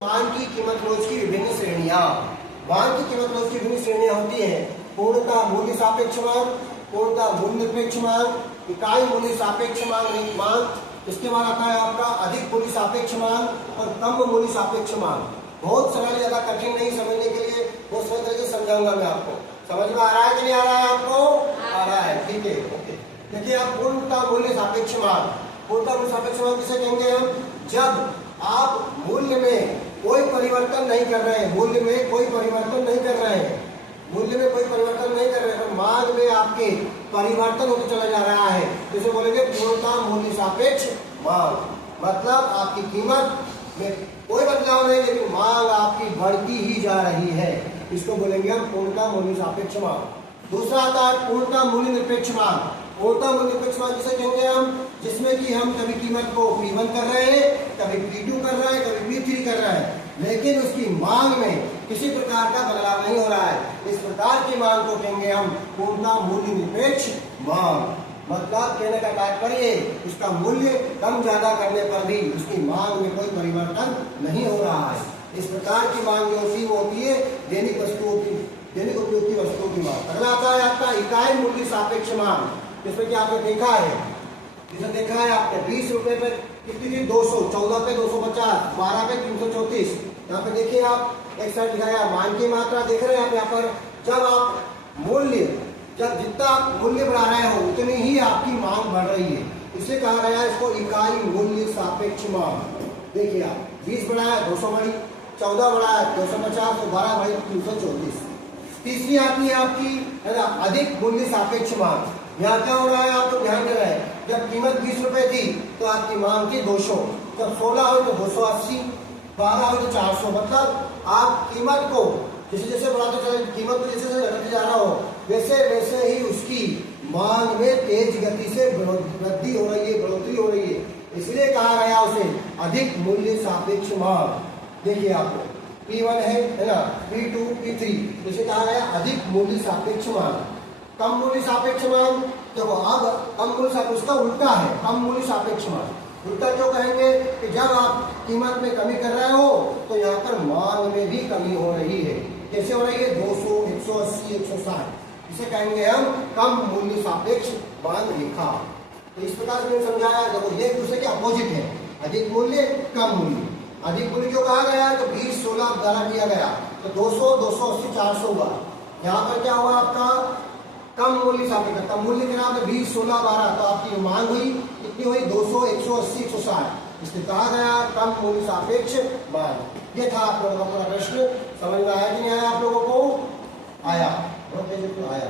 मान की कीमत रोज की विभिन्न श्रेणियां। मान की कीमत रोज की विभिन्न श्रेणियां होती हैं। पूर्णतः मूल्य सापेक्ष मांग, पूर्णतः मूल्य निरपेक्ष मांग, इकाई मूल्य सापेक्ष मांग, इसके बाद आता है आपका अधिक मूल्य सापेक्ष मांग और कम मूल्य सापेक्ष मांग। बहुत सरल, ज्यादा कठिन नहीं समझने के लिए बहुत सरल तरीके से समझाऊंगा मैं आपको। समझ में आ रहा है कि नहीं आ रहा है आपको? आ रहा है, ठीक है, ओके। देखिए आप पूर्णतः मूल्य सापेक्ष मांग, पूर्णतः मूल्य सापेक्ष मांग किसे कहेंगे हम? जब आप मूल्य में कोई परिवर्तन नहीं कर रहे हैं, मूल्य में कोई परिवर्तन नहीं कर रहे हैं, मूल्य में कोई परिवर्तन नहीं कर रहे हैं, मांग में आपके परिवर्तन होते चला जा रहा है, जिसे बोलेंगे पूर्णतः मूल्य सापेक्ष मांग। मतलब आपकी कीमत में कोई बदलाव नहीं, लेकिन मांग आपकी बढ़ती ही जा रही है, इसको बोलेंगे हम पूर्णतः मूल्य सापेक्ष मांग। दूसरा आता है पूर्णतः मूल्य निरपेक्ष मांग। पूर्णतः मूल्य निरपेक्ष मांग किसे कहेंगे हम? जिसमें कि हम कभी कीमत को P1 कर रहे हैं, कभी P2 कर रहे हैं, कभी P3 कर रहे हैं, लेकिन उसकी मांग में किसी प्रकार का बदलाव नहीं हो रहा है। इस प्रकार की मांग को कहेंगे हम पूर्णतः मूल्य निरपेक्ष मांग। मतलब कहने का तात्पर्य उसका मूल्य कम ज्यादा करने पर भी उसकी मांग में कोई परिवर्तन नहीं हो रहा है। इस प्रकार की मांग जो होती है वो होती है दैनिक वस्तुओं की, दैनिक उपयोग की वस्तुओं की मांग। अगला आता है आपका इकाई मूल्य सापेक्ष मांग, जिसमें कि आपने देखा है, जिसे देखा है आपने 20 रुपए पे कितनी थी? 200, 14 पे 250, 12 पे 334। यहाँ पे देखिए आप एक साइड दिखाया मान की मात्रा देख रहे हैं आप यहाँ पर। जब आप मूल्य, जब जितना आप मूल्य बढ़ा रहे हो उतनी ही आपकी मांग बढ़ रही है, इसे कहा गया है इसको इकाई मूल्य सापेक्ष मांग। देखिए आप 20 बढ़ाया 200 बढ़ी, 14 बढ़ाया 250, 12 बढ़ी 334। तीसरी आती है आपकी है ना अधिक मूल्य सापेक्ष मांग। यहाँ क्या हो रहा है आप तो ध्यान दे रहे हैं, जब कीमत 20 रुपए थी तो आपकी मांग थी 200, जब 16 हो तो 280, 12 हो तो 400। मतलब आप कीमत को जैसे जैसे बढ़ाते चले, कीमत को जैसे जैसे घटते जा रहा हो वैसे वैसे ही उसकी मांग में तेज गति से वृद्धि हो रही है, बढ़ोतरी हो रही है, इसलिए कहा गया उसे अधिक मूल्य सापेक्ष मांग। देखिए आपको P1 है ना, P2, P3, जिसे कहा गया अधिक मूल्य सापेक्ष मांग। कम मूल्य सापेक्ष मांग, देखो अब कम मूल्य सापेक्ष का उल्टा है कम मूल्य सापेक्ष मांग। उल्टा क्यों कहेंगे? कि जब आप कीमत में कमी कर रहे हो तो यहाँ पर मांग में भी कमी हो रही है। कैसे हो रही है? 200, 180, 160, इसे कहेंगे हम कम मूल्य सापेक्ष मांग लिखा। तो इस प्रकार से समझाया। देखो ये एक दूसरे के अपोजिट है, अधिक मूल्य कम मूल्य। अधिक मूल्य क्यों कहा गया? तो 20, 16 द्वारा किया गया तो 200, 280, 400 हुआ। यहाँ पर क्या हुआ आपका? कम मूल्य सापेक्ष। कम मूल्य के नाम 20, 16, 12, तो आपकी मांग हुई कितनी हुई? 200, 180, 160, इसलिए कहा गया कम मूल्य सापेक्ष मांग। ये था आप लोगों का पूरा प्रश्न। समझ में आया कि नहीं आया आप लोगों को? आया, आया।